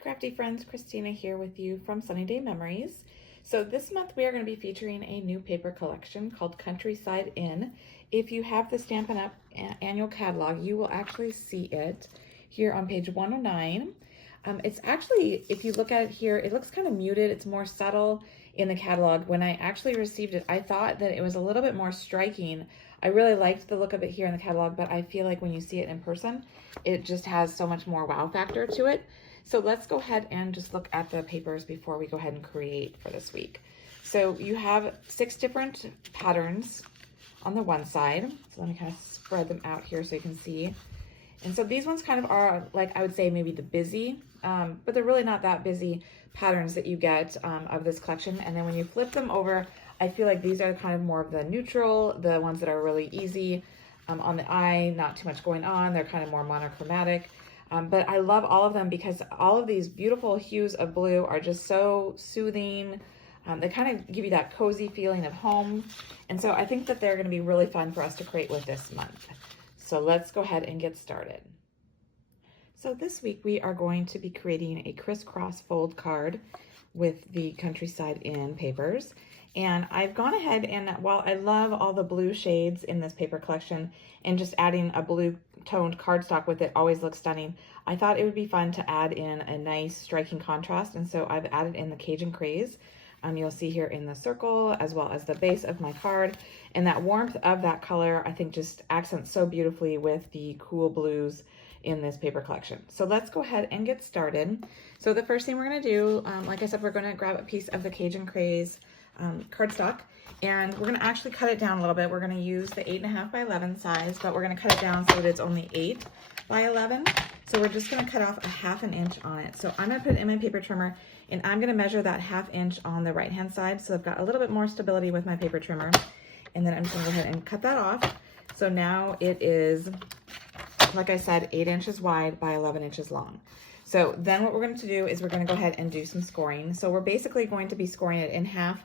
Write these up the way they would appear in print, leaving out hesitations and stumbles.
crafty friends, Christina here with you from Sunny Day Memories. So this month we are going to be featuring a new paper collection called Countryside Inn. If you have the Stampin' Up! Annual catalog, you will actually see it here on page 109. It's actually, if you look at it here, it looks kind of muted. It's more subtle in the catalog. When I actually received it, I thought that it was a little bit more striking. I really liked the look of it here in the catalog, but I feel like when you see it in person, it just has so much more wow factor to it. So let's go ahead and just look at the papers before we go ahead and create for this week. So you have 6 different patterns on the one side. So let me kind of spread them out here so you can see. And so these ones kind of are, like, I would say maybe the busy, but they're really not that busy patterns that you get of this collection. And then when you flip them over, I feel like these are kind of more of the neutral, the ones that are really easy on the eye, not too much going on. They're kind of more monochromatic. But I love all of them because all of these beautiful hues of blue are just so soothing. They kind of give you that cozy feeling of home. And so I think that they're going to be really fun for us to create with this month. So let's go ahead and get started. So this week we are going to be creating a crisscross fold card with the Countryside Inn papers. And I've gone ahead and, while I love all the blue shades in this paper collection, and just adding a blue toned cardstock with it always looks stunning, I thought it would be fun to add in a nice striking contrast. And so I've added in the Cajun Craze. You'll see here in the circle as well as the base of my card. And that warmth of that color, I think, just accents so beautifully with the cool blues in this paper collection. So let's go ahead and get started. So the first thing we're going to do, like I said, we're going to grab a piece of the Cajun Craze cardstock, and we're going to actually cut it down a little bit. We're going to use the 8.5 by 11 size, but we're going to cut it down so that it's only 8 by 11. So we're just going to cut off a 1/2 inch on it. So I'm going to put it in my paper trimmer, and I'm going to measure that 1/2 inch on the right hand side, so I've got a little bit more stability with my paper trimmer. And then I'm just going to go ahead and cut that off. So now it is, like I said, 8 inches wide by 11 inches long. So then what we're going to do is we're going to go ahead and do some scoring. So we're basically going to be scoring it in half,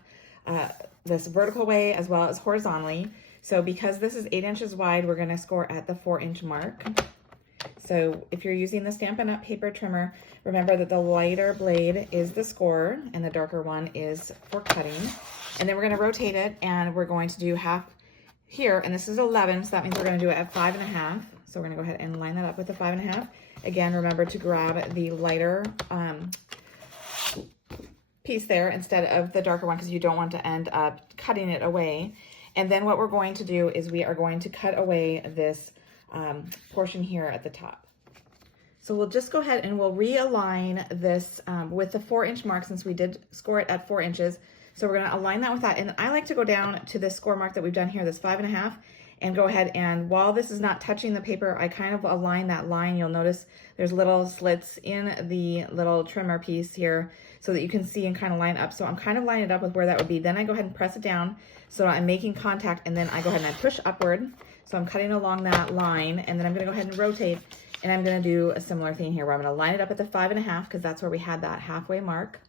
this vertical way as well as horizontally. So because this is 8 inches wide, we're going to score at the 4-inch mark. So if you're using the Stampin' Up! Paper trimmer, remember that the lighter blade is the score and the darker one is for cutting. And then we're going to rotate it, and we're going to do half here, and this is 11, so that means we're going to do it at 5.5. So we're going to go ahead and line that up with the 5.5. Again, remember to grab the lighter piece there instead of the darker one, because you don't want to end up cutting it away. And then what we're going to do is we are going to cut away this portion here at the top. So we'll just go ahead and we'll realign this with the 4-inch mark, since we did score it at 4 inches. So we're going to align that with that. And I like to go down to this score mark that we've done here, this 5.5, and go ahead and, while this is not touching the paper, I kind of align that line. You'll notice there's little slits in the little trimmer piece here so that you can see and kind of line up. So I'm kind of lining it up with where that would be. Then I go ahead and press it down so I'm making contact, and then I go ahead and I push upward. So I'm cutting along that line, and then I'm going to go ahead and rotate, and I'm going to do a similar thing here where I'm going to line it up at the 5.5, because that's where we had that halfway mark.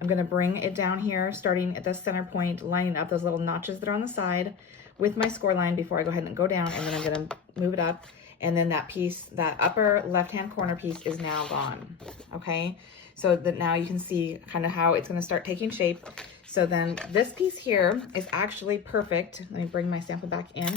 I'm going to bring it down here, starting at the center point, lining up those little notches that are on the side with my score line before I go ahead and go down, and then I'm going to move it up. And then that piece, that upper left-hand corner piece, is now gone. Okay, so that now you can see kind of how it's going to start taking shape. So then this piece here is actually perfect. Let me bring my sample back in.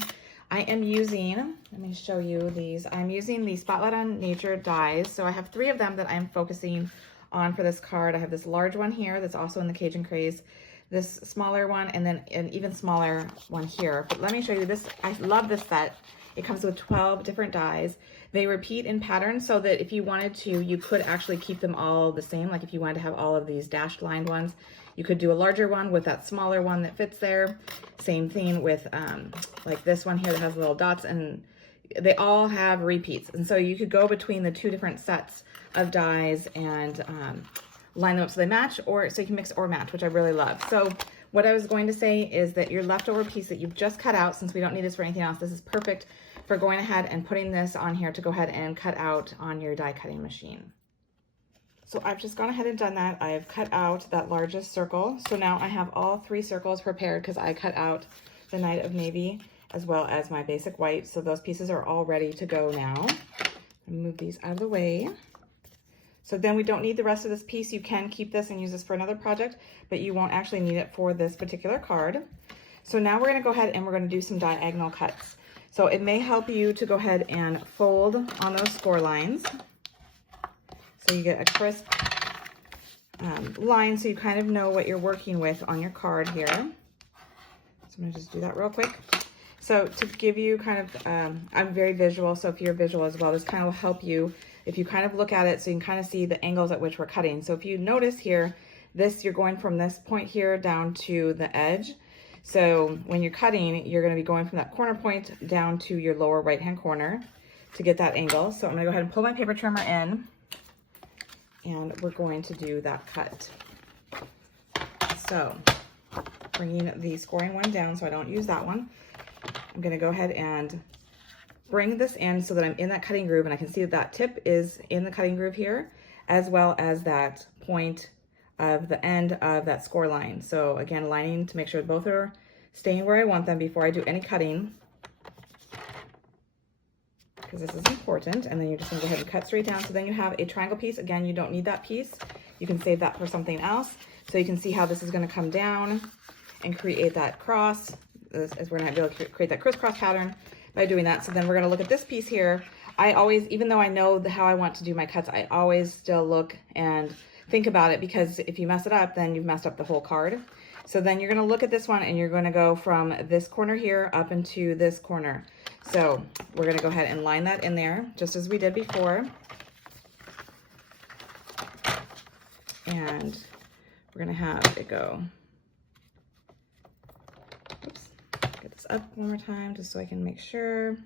I am using, let me show you these. I'm using the Spotlight on Nature dies. So I have 3 of them that I'm focusing on for this card. I have this large one here that's also in the Cajun Craze, this smaller one, and then an even smaller one here. But let me show you this. I love this set. It comes with 12 different dies. They repeat in pattern, so that if you wanted to, you could actually keep them all the same. Like if you wanted to have all of these dashed lined ones, you could do a larger one with that smaller one that fits there. Same thing with like this one here that has little dots, and they all have repeats. And so you could go between the 2 different sets of dies and line them up so they match, or so you can mix or match, which I really love. So what I was going to say is that your leftover piece that you've just cut out, since we don't need this for anything else, this is perfect for going ahead and putting this on here to go ahead and cut out on your die cutting machine. So I've just gone ahead and done that. I've cut out that largest circle. So now I have all 3 circles prepared, because I cut out the Night of Navy as well as my basic white. So those pieces are all ready to go now. Move these out of the way. So then we don't need the rest of this piece. You can keep this and use this for another project, but you won't actually need it for this particular card. So now we're gonna go ahead and we're gonna do some diagonal cuts. So it may help you to go ahead and fold on those score lines. So you get a crisp line so you kind of know what you're working with on your card here. So I'm gonna just do that real quick. So to give you kind of, I'm very visual, so if you're visual as well, this kind of will help you if you kind of look at it so you can kind of see the angles at which we're cutting. So if you notice here, you're going from this point here down to the edge. So when you're cutting, you're gonna be going from that corner point down to your lower right-hand corner to get that angle. So I'm gonna go ahead and pull my paper trimmer in, and we're going to do that cut. So bringing the scoring one down so I don't use that one, I'm gonna go ahead and bring this in so that I'm in that cutting groove, and I can see that that tip is in the cutting groove here, as well as that point of the end of that score line. So again, lining to make sure both are staying where I want them before I do any cutting, because this is important. And then you're just gonna go ahead and cut straight down. So then you have a triangle piece. Again, you don't need that piece. You can save that for something else. So you can see how this is gonna come down and create that cross. This is we're gonna be able to create that crisscross pattern by doing that. So then we're gonna look at this piece here. I always, even though I know how I want to do my cuts, I always still look and think about it, because if you mess it up, then you've messed up the whole card. So then you're gonna look at this one and you're gonna go from this corner here up into this corner. So we're gonna go ahead and line that in there, just as we did before. And we're gonna have it go, oops, get this up one more time just so I can make sure.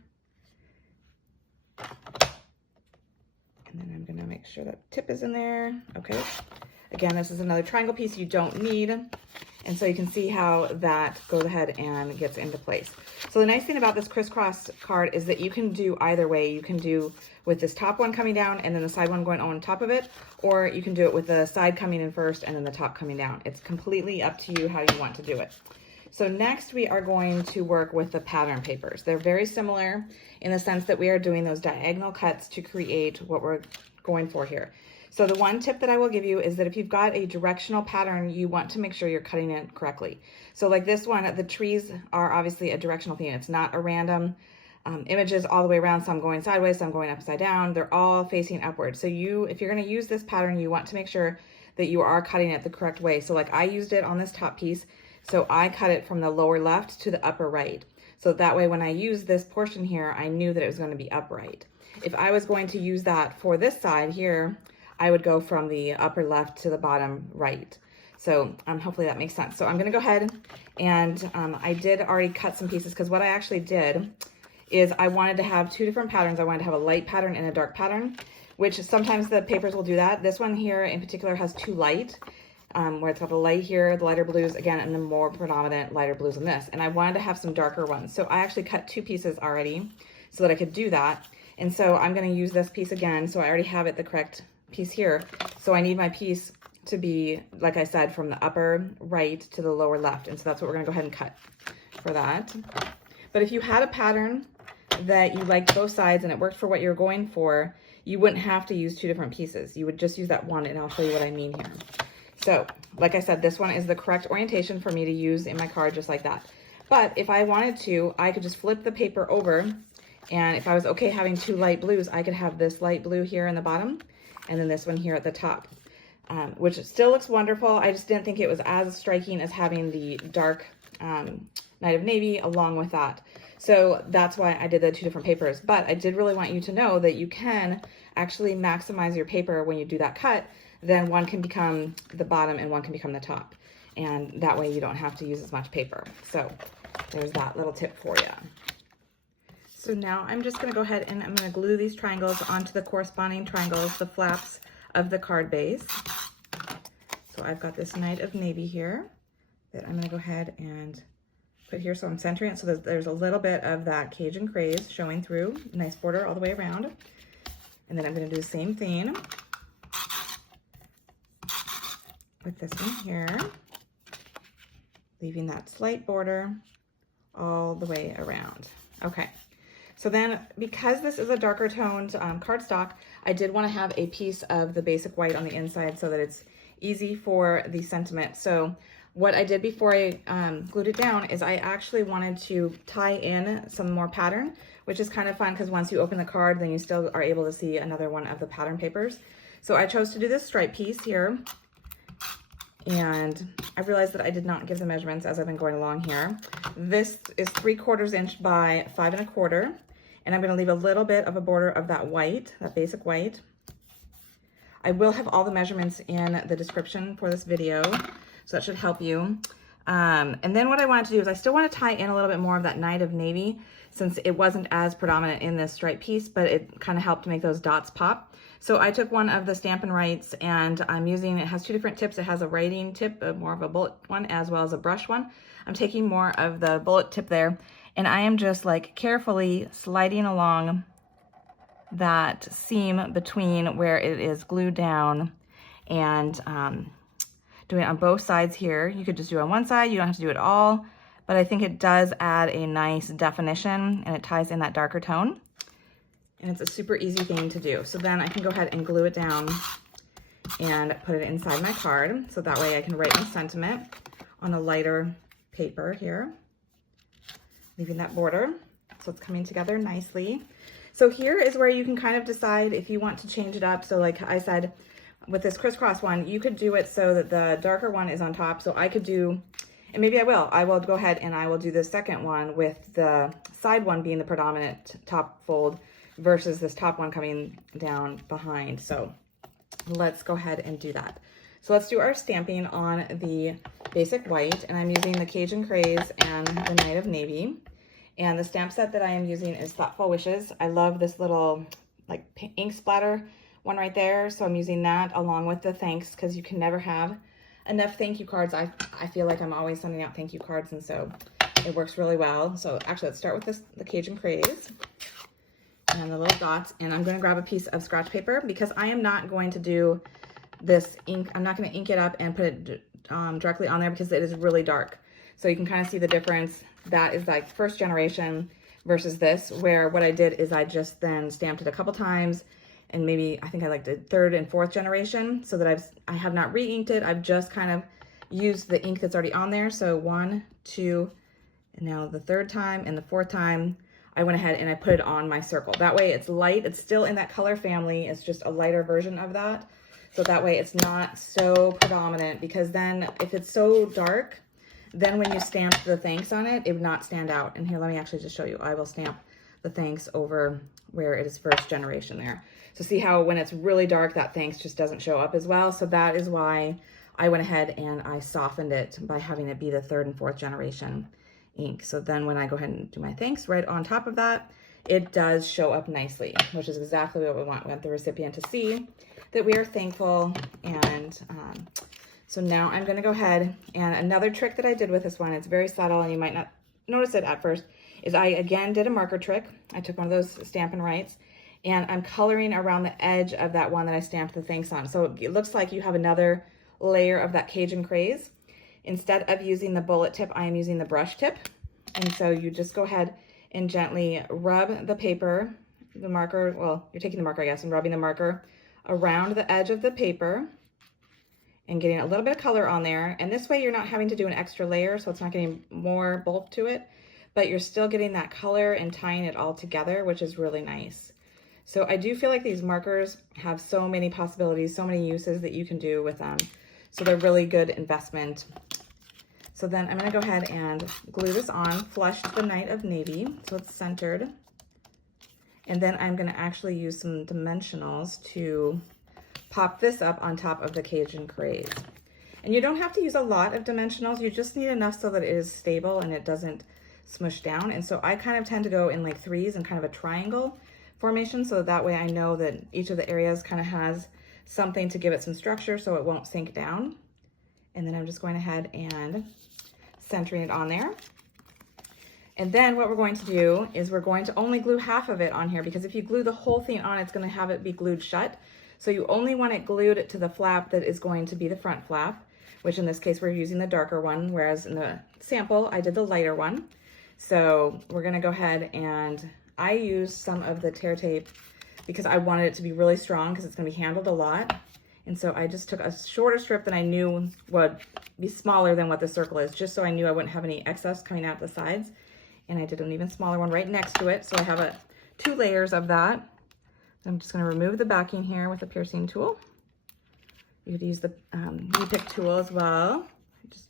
And then I'm gonna make sure that tip is in there. Okay. Again, this is another triangle piece you don't need. And so you can see how that goes ahead and gets into place. So the nice thing about this crisscross card is that you can do either way. You can do with this top one coming down and then the side one going on top of it, or you can do it with the side coming in first and then the top coming down. It's completely up to you how you want to do it. So next we are going to work with the pattern papers. They're very similar in the sense that we are doing those diagonal cuts to create what we're going for here. So the one tip that I will give you is that if you've got a directional pattern, you want to make sure you're cutting it correctly. So like this one, the trees are obviously a directional thing. It's not a random images all the way around. Some going sideways, some going upside down. They're all facing upward. So if you're going to use this pattern, you want to make sure that you are cutting it the correct way. So like I used it on this top piece. So I cut it from the lower left to the upper right. So that way when I use this portion here, I knew that it was going to be upright. If I was going to use that for this side here, I would go from the upper left to the bottom right. So hopefully that makes sense. So I'm gonna go ahead and I did already cut some pieces, because what I actually did is I wanted to have two different patterns. I wanted to have a light pattern and a dark pattern, which sometimes the papers will do that. This one here in particular has two light, where it's got the light here, the lighter blues again, and the more predominant lighter blues in this. And I wanted to have some darker ones. So I actually cut two pieces already so that I could do that. And so I'm gonna use this piece again. So I already have it the correct piece here. So I need my piece to be, like I said, from the upper right to the lower left. And so that's what we're gonna go ahead and cut for that. But if you had a pattern that you liked both sides and it worked for what you're going for, you wouldn't have to use two different pieces. You would just use that one, and I'll show you what I mean here. So like I said, this one is the correct orientation for me to use in my card, just like that. But if I wanted to, I could just flip the paper over, and if I was okay having two light blues, I could have this light blue here in the bottom and then this one here at the top, which still looks wonderful. I just didn't think it was as striking as having the dark Night of Navy along with that. So that's why I did the two different papers. But I did really want you to know that you can actually maximize your paper when you do that cut. Then one can become the bottom and one can become the top. And that way you don't have to use as much paper. So there's that little tip for you. So now I'm just gonna go ahead and I'm gonna glue these triangles onto the corresponding triangles, the flaps of the card base. So I've got this Night of Navy here that I'm gonna go ahead and put here. So I'm centering it so there's a little bit of that Cajun Craze showing through, nice border all the way around. And then I'm gonna do the same thing with this one here, leaving that slight border all the way around. Okay. So then, because this is a darker toned cardstock, I did want to have a piece of the basic white on the inside so that it's easy for the sentiment. So what I did before I glued it down is I actually wanted to tie in some more pattern, which is kind of fun because once you open the card, then you still are able to see another one of the pattern papers. So I chose to do this stripe piece here. And I realized that I did not give the measurements as I've been going along here. This is 3/4 inch by 5 1/4. And I'm going to leave a little bit of a border of that white, that basic white. I will have all the measurements in the description for this video, so that should help you. And then what I wanted to do is I still want to tie in a little bit more of that Night of Navy, since it wasn't as predominant in this stripe piece, but it kind of helped to make those dots pop. So I took one of the Stampin' Writes, and I'm using, it has 2 different tips. It has a writing tip, more of a bullet one, as well as a brush one. I'm taking more of the bullet tip there, and I am just like carefully sliding along that seam between where it is glued down, and doing it on both sides here. You could just do it on one side, you don't have to do it all, but I think it does add a nice definition, and it ties in that darker tone. And it's a super easy thing to do. So then I can go ahead and glue it down and put it inside my card. So that way I can write my sentiment on a lighter paper here, leaving that border. So it's coming together nicely. So here is where you can kind of decide if you want to change it up. So like I said, with this crisscross one, you could do it so that the darker one is on top. So I could do, and maybe I will go ahead and I will do the second one with the side one being the predominant top fold versus this top one coming down behind. So let's go ahead and do that. So let's do our stamping on the basic white, and I'm using the Cajun Craze and the Night of Navy. And the stamp set that I am using is Thoughtful Wishes. I love this little like ink splatter one right there. So I'm using that along with the thanks, because you can never have enough thank you cards. I feel like I'm always sending out thank you cards, and so it works really well. So actually, let's start with the Cajun Craze and the little dots, and I'm going to grab a piece of scratch paper because I am not going to do this ink. I'm not going to ink it up and put it directly on there because it is really dark. So you can kind of see the difference. That is like first generation versus this, where what I did is I just then stamped it a couple times, and maybe I think I like did 3rd and 4th generation, so that I have not re-inked it. I've just kind of used the ink that's already on there. So 1, 2, and now the 3rd time and the 4th time, I went ahead and I put it on my circle. That way it's light. It's still in that color family. It's just a lighter version of that. So that way it's not so predominant, because then if it's so dark, then when you stamp the thanks on it, it would not stand out. And here, let me actually just show you. I will stamp the thanks over where it is first generation there. So see how when it's really dark, that thanks just doesn't show up as well. So that is why I went ahead and I softened it by having it be the 3rd and 4th generation ink. So then when I go ahead and do my thanks right on top of that, it does show up nicely, which is exactly what we want the recipient to see, that we are thankful. And so now I'm going to go ahead, and another trick that I did with this one, it's very subtle and you might not notice it at first, is I again did a marker trick. I took one of those Stampin' Writes, and I'm coloring around the edge of that one that I stamped the thanks on. So it looks like you have another layer of that Cajun Craze. Instead of using the bullet tip, I am using the brush tip. And so you just go ahead and gently rub the paper, the marker, well, you're taking the marker, I guess, and rubbing the marker around the edge of the paper and getting a little bit of color on there. And this way you're not having to do an extra layer, so it's not getting more bulk to it, but you're still getting that color and tying it all together, which is really nice. So I do feel like these markers have so many possibilities, so many uses that you can do with them. So they're really good investment. So then I'm going to go ahead and glue this on flush to the Night of Navy, so it's centered. And then I'm going to actually use some dimensionals to pop this up on top of the Cajun Craze. And you don't have to use a lot of dimensionals. You just need enough so that it is stable and it doesn't smush down. And so I kind of tend to go in like 3s and kind of a triangle formation, so that way I know that each of the areas kind of has something to give it some structure so it won't sink down. And then I'm just going ahead and centering it on there. And then what we're going to do is we're going to only glue half of it on here, because if you glue the whole thing on, it's going to have it be glued shut. So you only want it glued to the flap that is going to be the front flap, which in this case we're using the darker one, whereas in the sample I did the lighter one. So we're going to go ahead and I used some of the tear tape because I wanted it to be really strong because it's going to be handled a lot. And so I just took a shorter strip than I knew would be smaller than what the circle is, just so I knew I wouldn't have any excess coming out the sides. And I did an even smaller one right next to it. So I have 2 layers of that. I'm just going to remove the backing here with a piercing tool. You could use the U-pick tool as well. I just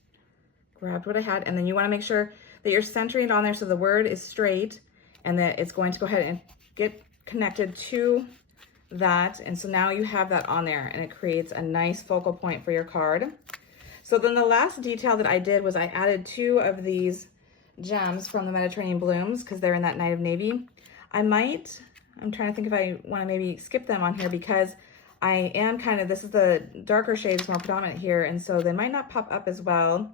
grabbed what I had, and then you want to make sure that you're centering it on there so the word is straight and that it's going to go ahead and get connected to that. And so now you have that on there, and it creates a nice focal point for your card. So then the last detail that I did was I added 2 of these gems from the Mediterranean Blooms because they're in that Night of Navy. I'm trying to think if I want to maybe skip them on here because I am this is the darker shades more predominant here, and so they might not pop up as well.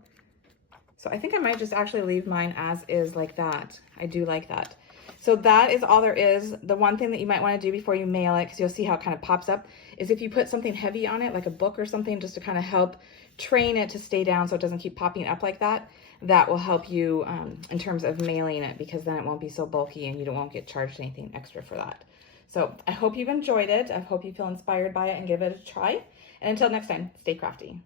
So I think I might just actually leave mine as is like that. I do like that. So that is all there is. The one thing that you might want to do before you mail it, because you'll see how it kind of pops up, is if you put something heavy on it, like a book or something, just to kind of help train it to stay down so it doesn't keep popping up like that, that will help you in terms of mailing it, because then it won't be so bulky and you won't get charged anything extra for that. So I hope you've enjoyed it. I hope you feel inspired by it and give it a try. And until next time, stay crafty.